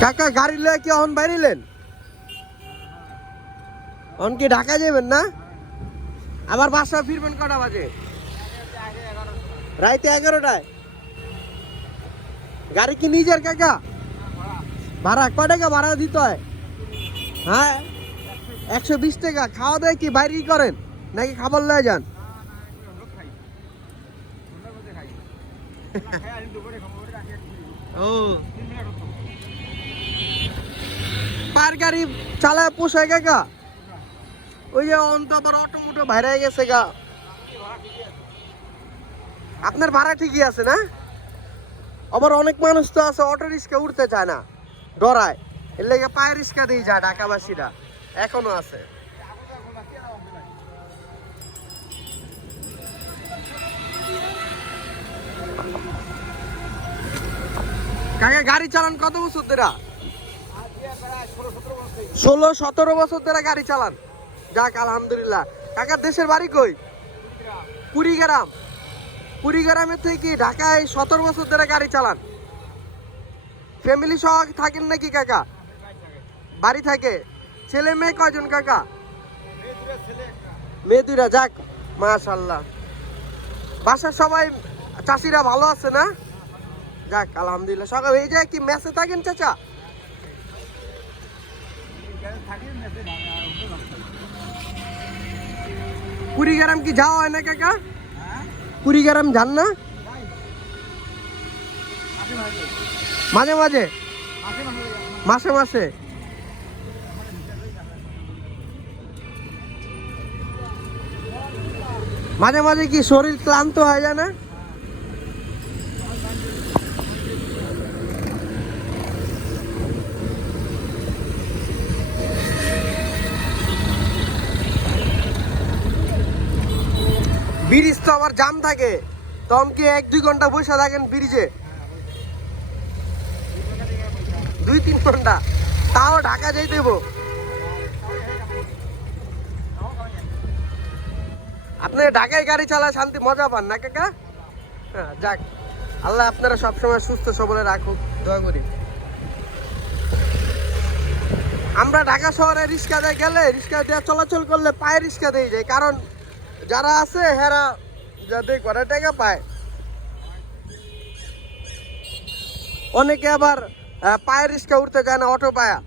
কাকা গাড়ি লয়ে কি অহন বাইরিলেন অন কি ঢাকা যাবেন না আবার বাসা ফিরবেন কটা বাজে রাইতে এগারোটায় গাড়ি কি নিজের কাকা ভাড়া কয় টাকা ভাড়া দিতে হয় হ্যাঁ একশো বিশ টাকা খাওয়া দাওয়া কি বাইরেই করেন নাকি খাবার লয়ে যান ও পার গাড়ি চালায় পোষায় কাকা ওই যে অন্ত আবার অটো মুটো বাইরে গেছে গা। আপনার ভাড়া ঠিকই আছে না? আবার অনেক মানুষ তো আছে, অটো রিক্সা উঠতে চায় না, ডরায়। এর লেগে পায়ে রিক্সা দিয়ে যায় ঢাকাবাসীরা, এখনও আছে। গাড়ি চালান কত বছর ধরে? ষোলো সতেরো বছর ধরে গাড়ি চালান। যাক, আলহামদুলিল্লাহ। কাকা, দেশের বাড়ি কই? কুড়িগ্রাম। কুড়িগ্রামের থেকে ঢাকায় সতেরো বছর ধরে গাড়ি চালান? ফ্যামিলি সহ থাকেন নাকি কাকা? বাড়ি থাকে। ছেলে মেয়ে কয়জন কাকা? মেয়ে দুইটা। যাক মাশাল্লাহ বাসার সবাই চাষিরা ভালো আছে না? যাক, আলহামদুলিল্লাহ। সকাল এই যে কি মেসে থাকেন, চাচা? কুড়িগ্রাম কি যাওয়া হয় না কাকা? কুড়িগ্রাম যান না? মাঝে মাঝে। মাসে মাসে। মাঝে মাঝে কি শরীর ক্লান্ত হয় যায় না ব্রিজ তো আবার জাম থাকে। তখন কি এক, দুই ঘণ্টা বসে থাকেন ব্রিজে? দুই, তিন ঘণ্টা। তাও ঢাকা যাই দেব আপনি ঢাকায় গাড়ি চালায় শান্তি মজা পান না, কাকা? হ্যাঁ যাক। আল্লাহ আপনারা সবসময় সুস্থ সবলে রাখুক, দয়া করি। আমরা ঢাকা শহরে রিক্সা দিয়ে গেলে, রিক্সা দিয়ে চলাচল করলে পায়ে রিক্সা দিয়ে যায়, কারণ যারা আছে হেরা যাদের কটা টাকা পায়। অনেকে আবার আহ, পায়ে রিক্সা উঠতে চায় না অটো পায়া।